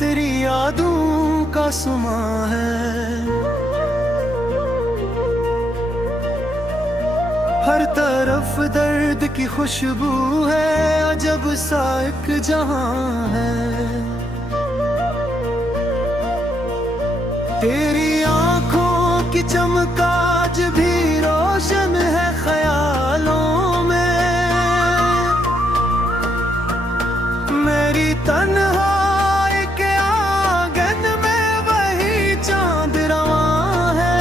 तेरी यादों का सुमा है। हर तरफ दर्द की खुशबू है, अजब सा एक जहां है। तेरी आंखों की चमक आज भी रोशन है ख्यालों में। मेरी तन्हाई के आंगन में वही चांद रवां है।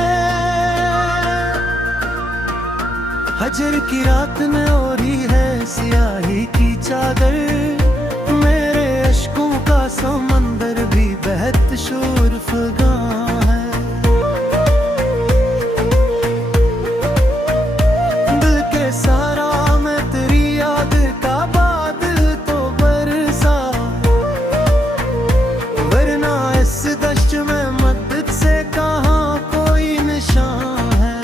हजर की रात में ओढ़ी है सियाही की चादर, मेरे अश्कों का समंदर भी बहत शोरफगा है। दिल के सारा मैं तेरी याद का बादल तो बरसा, वरना इस दश्त में मदद से कहाँ कोई निशान है।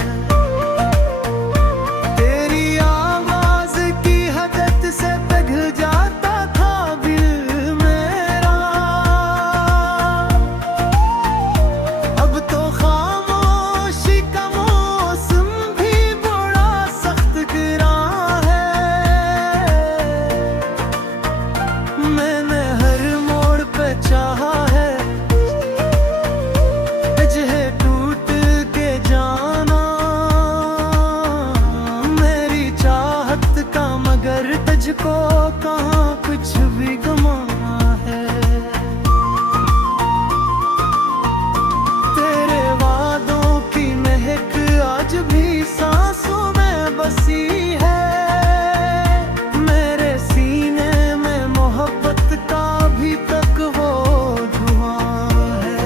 तेरी आवाज की हदत से पिघल जाता था दिल मेरा। अब तो खामोशी का मौसम भी बड़ा सख्त गिरा है। मैंने हर मोड़ पे चाहा है तुझे टूट के जाना। मेरी चाहत का मगर तुझको कहाँ कुछ भी गमाना है। तेरे वादों की महक आज भी सांसों में बसी है। मेरे सीने में मोहब्बत का भी तक वो धुआं है।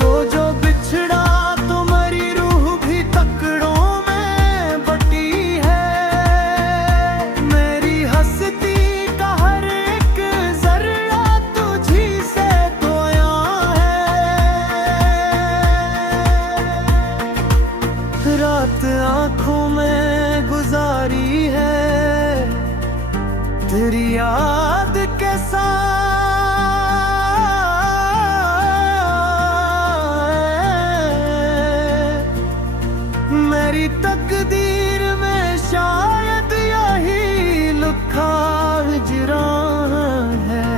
तो जो बिछड़ा तो मरी रूह भी तकड़ों में बटी है। मेरी हस्ती का हर एक जर्रा तुझी से धोया है। रात आंखों में गुजारी है तेरी याद के साथ। मेरी तकदीर में शायद यही लिखा हिजरां है।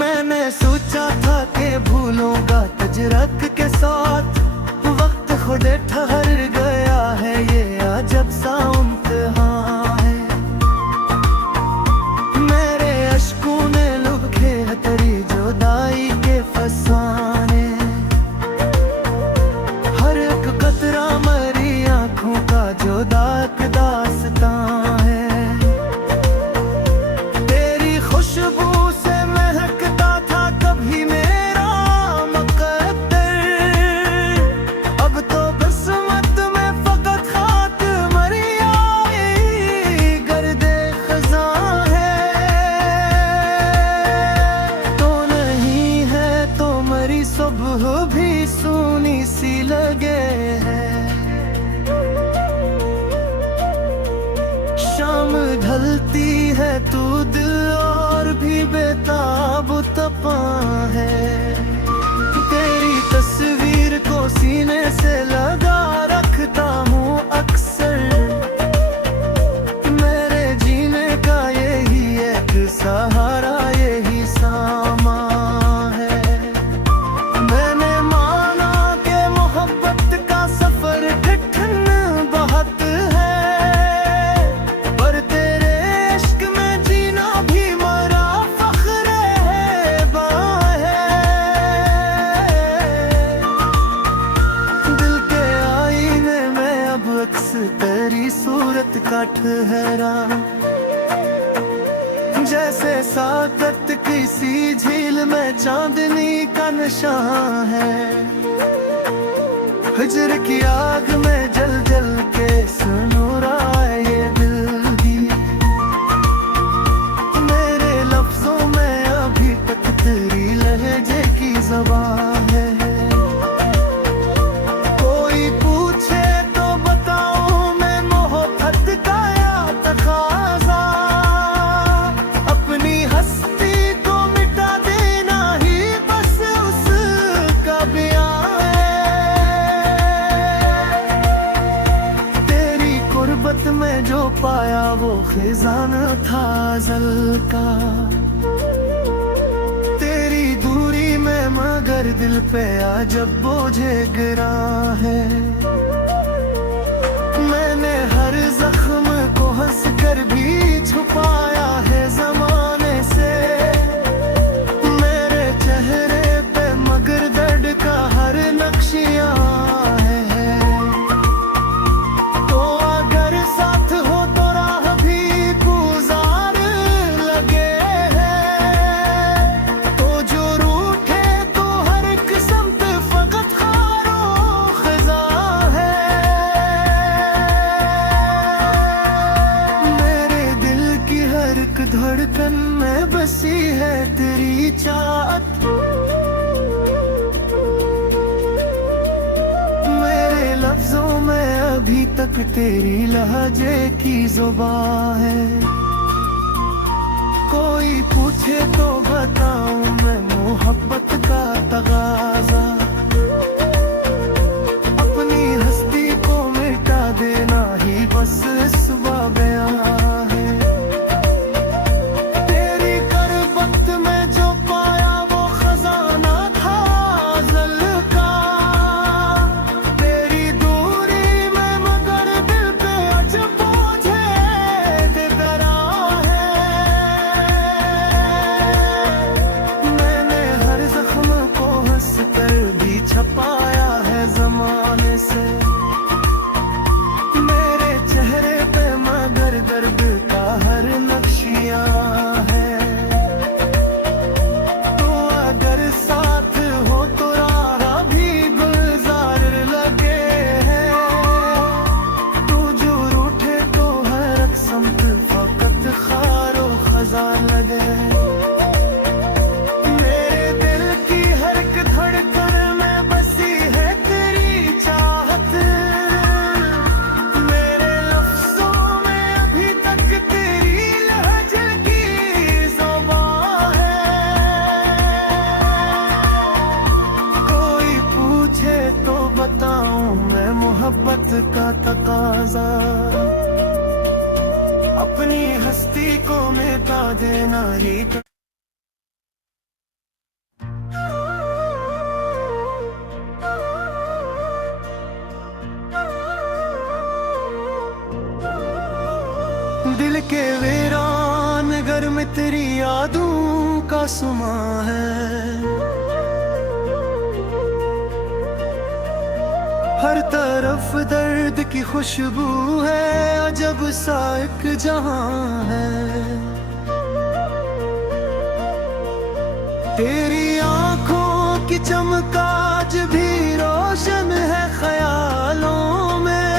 मैंने सोचा था कि भूलूंगा तजरक के साथ, वक्त खुद ठहर गया है। ये अजब सा इम्तिहान है। मेरे अश्कों ने लिखे हैं तेरी जुदाई के फसाने। हर एक कतरा मरी आंखों का जुदा दास्तां है। तेरी खुशबू से महकता था कभी मेरा मुकद्दर। अब तो बसमत में फकत खाक मरी आई गर्दे खज़ां है। तो नहीं है तो मरी सुबह भी सूनी सी लगे है। शाम ढलती है तू दिल और भी बेताब तपा है। तेरी तस्वीर को सीने से लगा रखता हूँ अक्सर। मेरे जीने का यही एक सहारा यही सामा है। मैंने माना कि मोहब्बत का सफर कठिन बहुत है, पर तेरे इश्क में जीना भी मरा फख्र है दिल के आईने में अब अक्स तेरी सूरत का ठहरा। जैसे साकत किसी झील में चांदनी का निशान है। हिजर की आग में जल जल के सुनूरा है ये दिल भी। मेरे लफ्जों में अभी तक तेरी लहजे की ज़बान है। कोई पूछे तो बताऊं मैं मोहब्बत का या तकाज़ा। का। तेरी दूरी में मगर दिल पे अजब बोझे गिरा है। मैंने हर जख्म को हंस कर भी छुपाया है ज़माने से। मेरे चेहरे पे मगर दर्द का हर नक्शिया है। तो अगर साथ हो तो राह भी गुजार लगे है। तो जो रूठे तो हर एक समत फकत खारो खजा है। मेरे दिल की हर एक धड़कन में बसी है तेरी चाहत। मेरे लफ्जों में अभी तक तेरी लहजे की जुबान है। कोई पूछे तो बताऊं मैं मोहब्बत का तगाजा। अपनी हस्ती को मिटा देना ही बस सुबह बयां है। तेरी करबत में जो पाया वो खजाना था अज़ल का। तेरी दूरी में मगर दिल पे अजब बोझे गिरा है। मैंने हर जख्म को हंस कर भी छपाया है ज़माने से। मेरे चेहरे पे मगर दर्द का हर नक्शिया है। तो अगर साथ हो तो राह भी गुलजार लगे है। तू जो रूठे तो हर एक समत फकत खारो खजा लगे। मेरे दिल की हर एक धड़कन में बसी है तेरी चाहत। मेरे लफ्जों में अभी तक तेरी लहजे की ज़ुबान है। कोई पूछे तो बताऊं मैं मोहब्बत का तकाजा। अपनी हस्ती को मिटा देना ही दिल के वीरान घर में तेरी यादों का सुमा है। हर तरफ दर्द की खुशबू है। अजब सा एक जहां है। तेरी आंखों की चमक आज भी रोशन है ख्यालों में।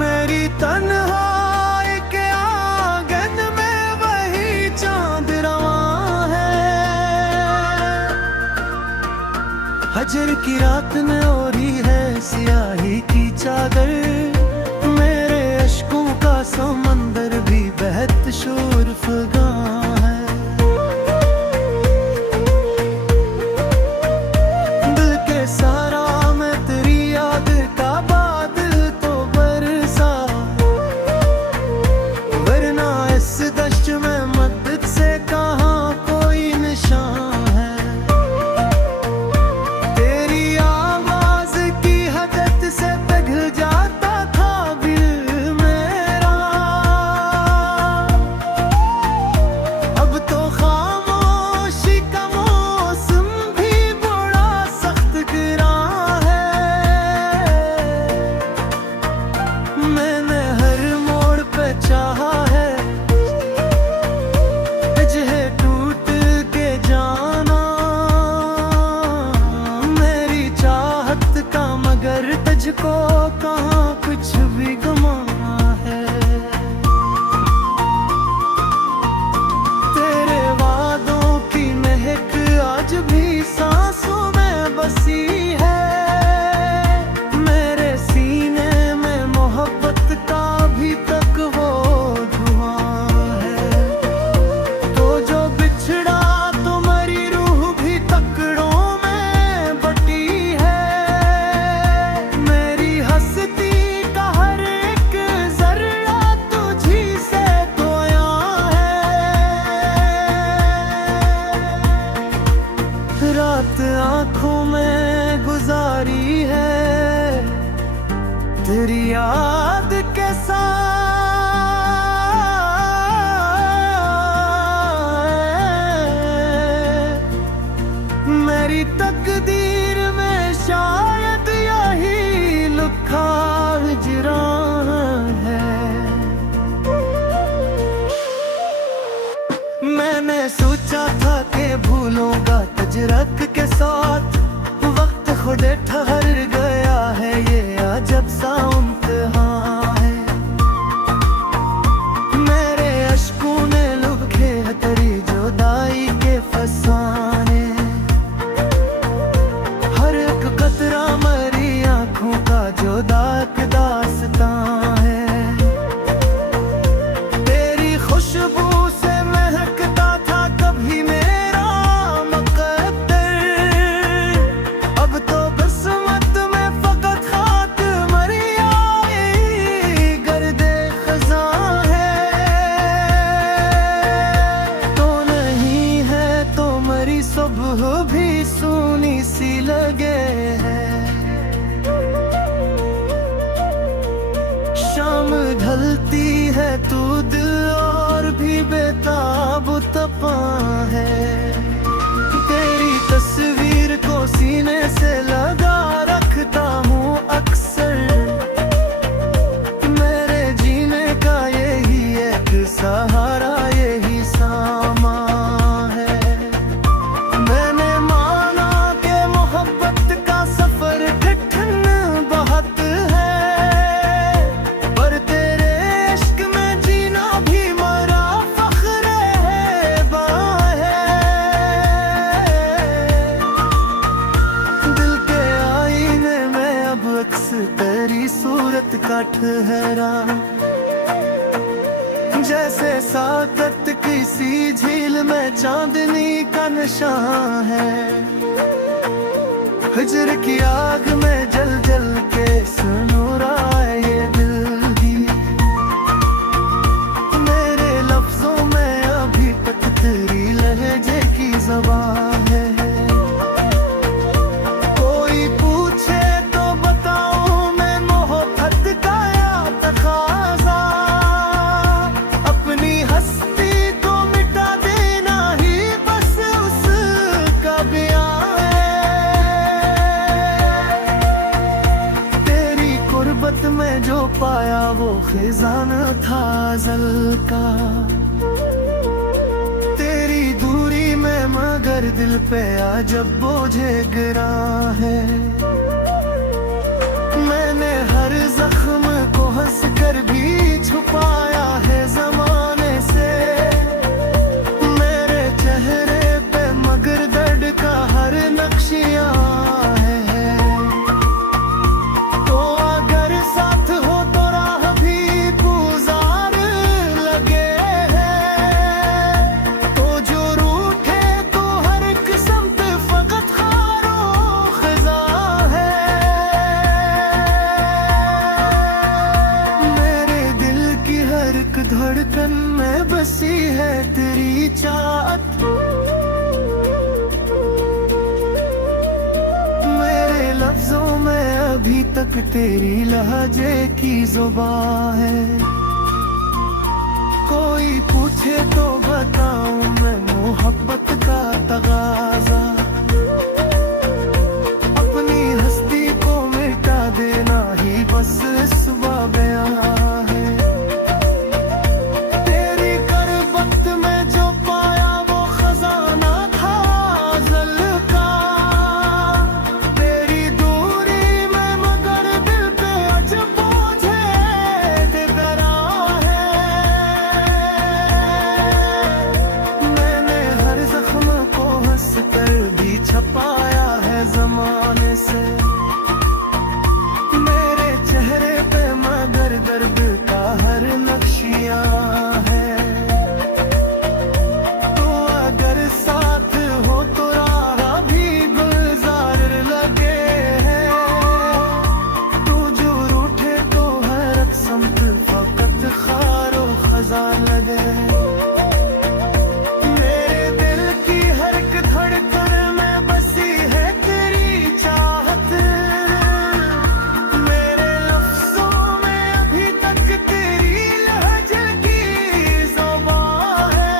मेरी तन्हाई के आंगन में वही चांद रवां है। हजर की रात में ओढ़ी है सियाही की चादर। मेरे अश्कों का समंदर भी बहत शोरफगां है। दिल के सारा मैं तेरी याद का बादल तो बरसा। वरना इस दश्त में मदद से कहाँ कोई निशान है। तेरी आवाज़ मैंने सोचा था कि भूलूंगा तजरक के साथ, वक्त खुद ठहर गया है, ये अजब सा इम्तिहान है। मेरे अश्कों ने लुभाए हैं तेरी जुदाई के फसाने, हर एक कतरा मरी आंखों का जुदा का दास्तां है। तेरी खुशबू से महकता था कभी मेरा मुकद्दर, अब तो बसमत में फकत खाक मरी आई गर्दे खज़ां है। तो नहीं है तो मरी सुबह भी सूनी सी लगे है। शाम ढलती है तू दिल और भी बेताब तपा है। तेरी तस्वीर को सीने से लगा रखता हूँ अक्सर, मेरे जीने का यही एक सहारा, यही सामा है। मैंने माना कि मोहब्बत का सफर कठिन बहुत है, पर तेरे इश्क में जीना भी मरा फख्र है बाहे। दिल के आईने में अब अक्स तेरी सूरत का ठहरा, जैसे साकत किसी झील में चांदनी का निशान है। हिजर की आग में जल जल के सुनूरा है ये दिल भी, मेरे लफ्जों में अभी तक तेरी लहजे की ज़बान है। कोई पूछे तो बताऊं मैं मोहब्बत का या तकाज़ा, अपनी हस्ती को मिटा देना ही बस उसका बयान है। तेरी कुर्बत में जो पाया वो खजाना था अज़ल का, तेरी दूरी में मगर दिल पे अजब बोझे गिरा है। मैंने हर जख्म को हंस कर भी छुपाया है ज़माने से, मेरे चेहरे पे मगर दर्द का हर नक्शिया है। तो अगर साथ हो तो राह भी गुजार लगे है, तो जो रूठे तो हर एक समत फकत खारो खज़ा है। मेरे दिल की हर एक धड़कन में बसी है तेरी चाहत, मेरे लफ्जों में अभी तक तेरी लहजे की जुबान है। कोई पूछे तो बताऊं मैं मोहब्बत का तगाजा, अपनी हस्ती को मिटा देना ही बस सुबह बयां है। तेरी करबत में जो पाया वो खजाना था अज़ल का, तेरी दूरी में मगर दिल पे अजब बोझे गिरा है। मैंने हर जख्म को हंस कर भी छपाया है ज़माने से, मेरे चेहरे पे मगर दर्द का हर नक्शिया है। तो अगर साथ हो तो राह भी गुलजार लगे है, तू जो रूठे तो हर एक समत फकत खारो खज़ा लगे। मेरे दिल की हर एक धड़कन में बसी है तेरी चाहत, मेरे लफ्जों में अभी तक तेरी लहजे की ज़बान है।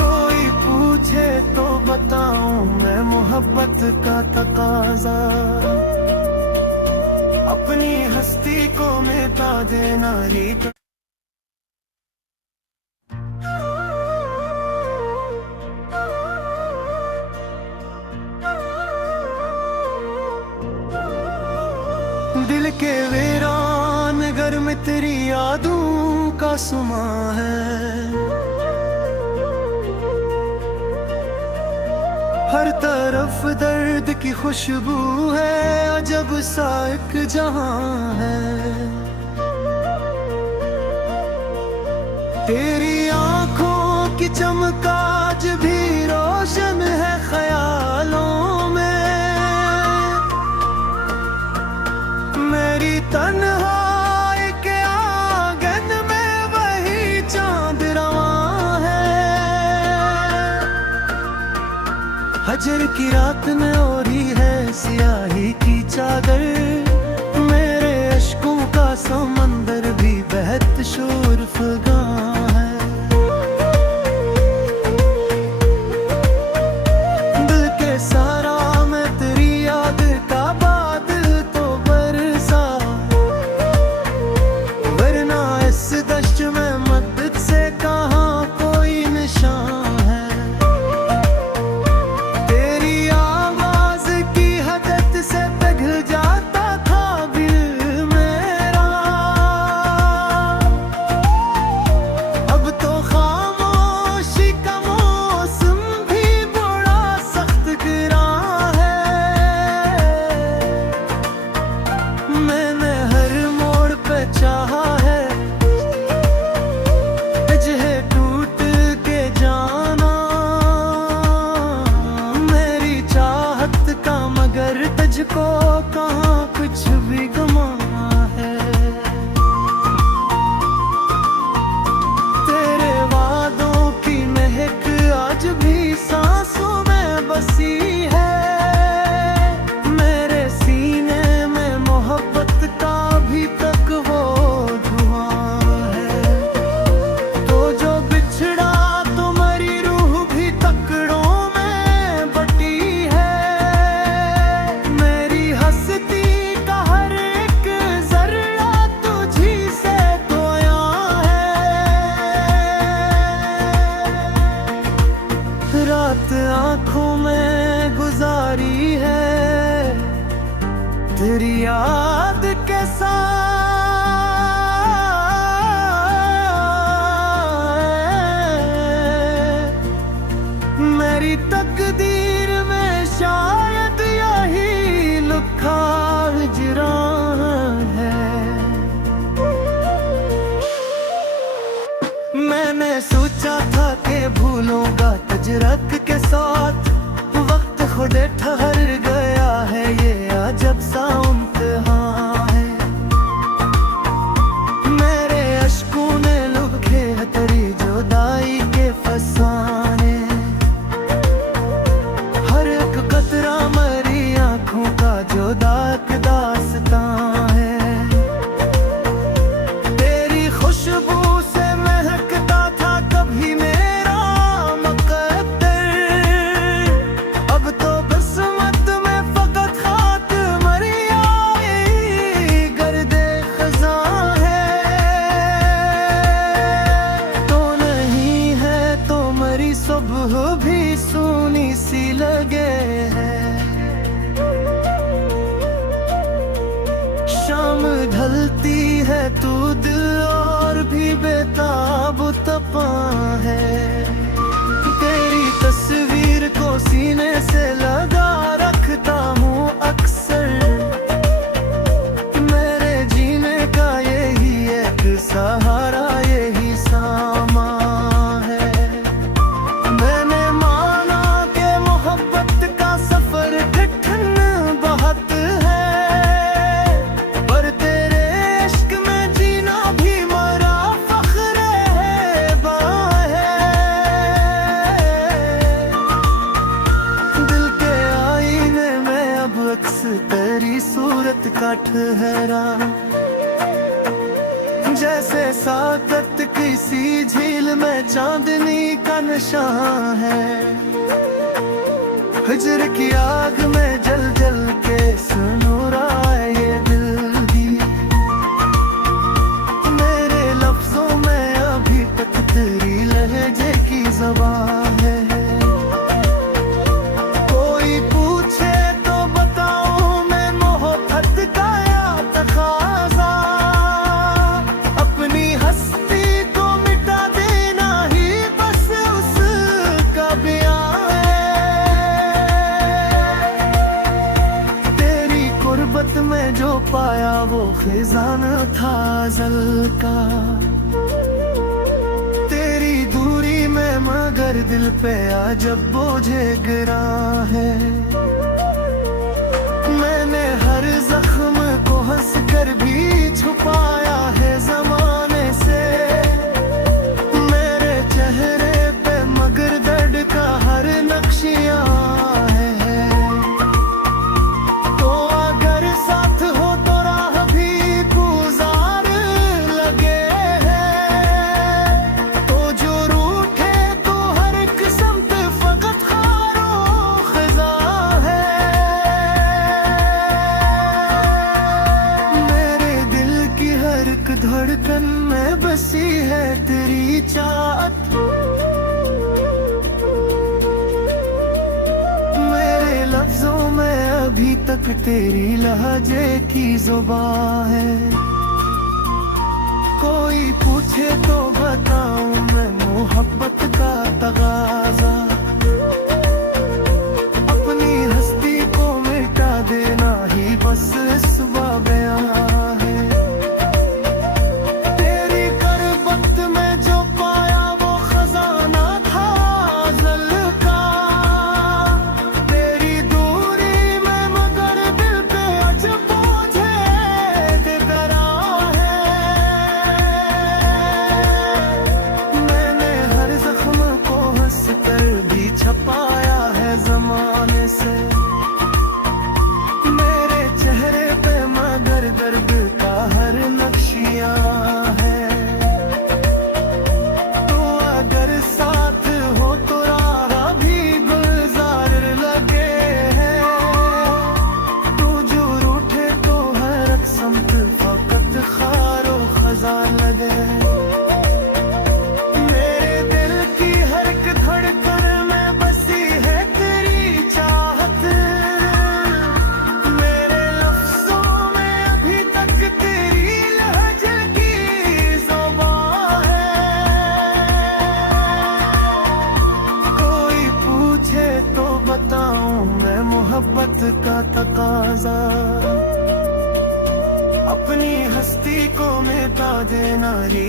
कोई पूछे तो बताऊं मैं मोहब्बत का तकाज़ा, अपनी हस्ती को मिटा देना ही तेरी यादों का सुमा है। हर तरफ दर्द की खुशबू है, अजब सा एक जहां है। तेरी आंखों की चमक आज भी रोशन है ख्यालों में। मेरी तन्हाई के आंगन में वही चांद रवां है। हजर की रात में ओढ़ी है सियाही की चादर, मेरे अश्कों का समंदर भी बहत शोरफगा है। दिल के सारा मैं तेरी याद का बादल तो बरसा, वरना इस दश्त में मदद से कहाँ कोई निशान है। तेरी आवाज की हदत से पिघल जाता था दिल मेरा। अब तो खामोशी का मौसम भी बड़ा सख्त गिरा है। मैंने हर मोड़ पे चाहा है तुझे टूट के जाना। मेरी चाहत का मगर तुझको कहाँ कुछ भी गमाना है। तेरे वादों की महक आज भी सांसों में बसी है। मेरे सीने में मोहब्बत का भी तक वो धुआं है। तो जो बिछड़ा तो मरी रूह भी तकड़ों में बटी है। मेरी हस्ती का हर एक जर्रा तुझी से धोया है। रात आंखों में गुजारी है तेरी याद के साथ। मेरी तकदीर में शायद यही लिखा हिजरां है। मैंने सोचा था कि भूलूंगा तजरक के साथ, वक्त खुद ठहर गया है। ये अजब सा इम्तिहान है। मेरे अश्कों ने लिखे हैं तेरी जुदाई के फसाने। हर एक कतरा मरी आंखों का जुदा एक दास्तां है। तेरी खुशबू से महकता था कभी मेरा मुकद्दर। अब तो बसमत में फकत खाक मरी आई गर्दे खज़ां है। तो नहीं है तो मरी सुबह भी सूनी सी लगे है। शाम ढलती है तू दिल और भी बेताब तपा है। तेरी तस्वीर को सीने से लगा रखता हूँ अक्सर। मेरे जीने का यही एक सहारा यही सामा है। मैंने माना कि मोहब्बत का सफर कठिन बहुत है, पर तेरे इश्क में जीना भी मरा फख्र है है। दिल के आईने में अब अक्स तेरी सूरत का ठहरा। जैसे साकत किसी झील में चांदनी का निशान है। हिजर की आग में जल जल के सुनूरा है ये दिल भी। मेरे लफ्जों में अभी तक तेरी लहजे की ज़बान है। कोई पूछे तो बताऊं मैं मोहब्बत का या तकाज़ा। का। तेरी दूरी में मगर दिल पे अजब बोझे गिरा है। मैंने हर जख्म को हंस कर भी छुपाया है ज़माने से। मेरे चेहरे पे मगर दर्द का हर नक्शिया है। तो अगर साथ हो तो राह भी गुजार लगे है। तो जो रूठे तो हर एक समत फकत खारो खजा है। मेरे दिल की हर एक धड़कन में बसी है तेरी चाहत। मेरे लफ्जों में अभी तक तेरी लहजे की जुबान है। कोई पूछे तो बताऊं मैं मोहब्बत का तगाजा। अपनी हस्ती को मिटा देना ही बस सुबह बयां है। तेरी करबत में जो पाया वो खजाना था अज़ल का। तेरी दूरी में मगर दिल पे अजब बोझे गिरा है। मैंने हर जख्म को हंस कर भी छपाया है ज़माने से। मेरे चेहरे पे मगर दर्द का हर नक्शिया है। तो अगर साथ हो तो राह भी गुलजार लगे है। तू जो रूठे तो हर एक समत फकत खारो खजा लगे। मेरे दिल की हर एक धड़कन में बसी है तेरी चाहत। मेरे लफ्जों में अभी तक तेरी लहजे की ज़ुबान है। कोई पूछे तो बताऊं मैं मोहब्बत का तकाजा। अपनी हस्ती को मिटा देना ही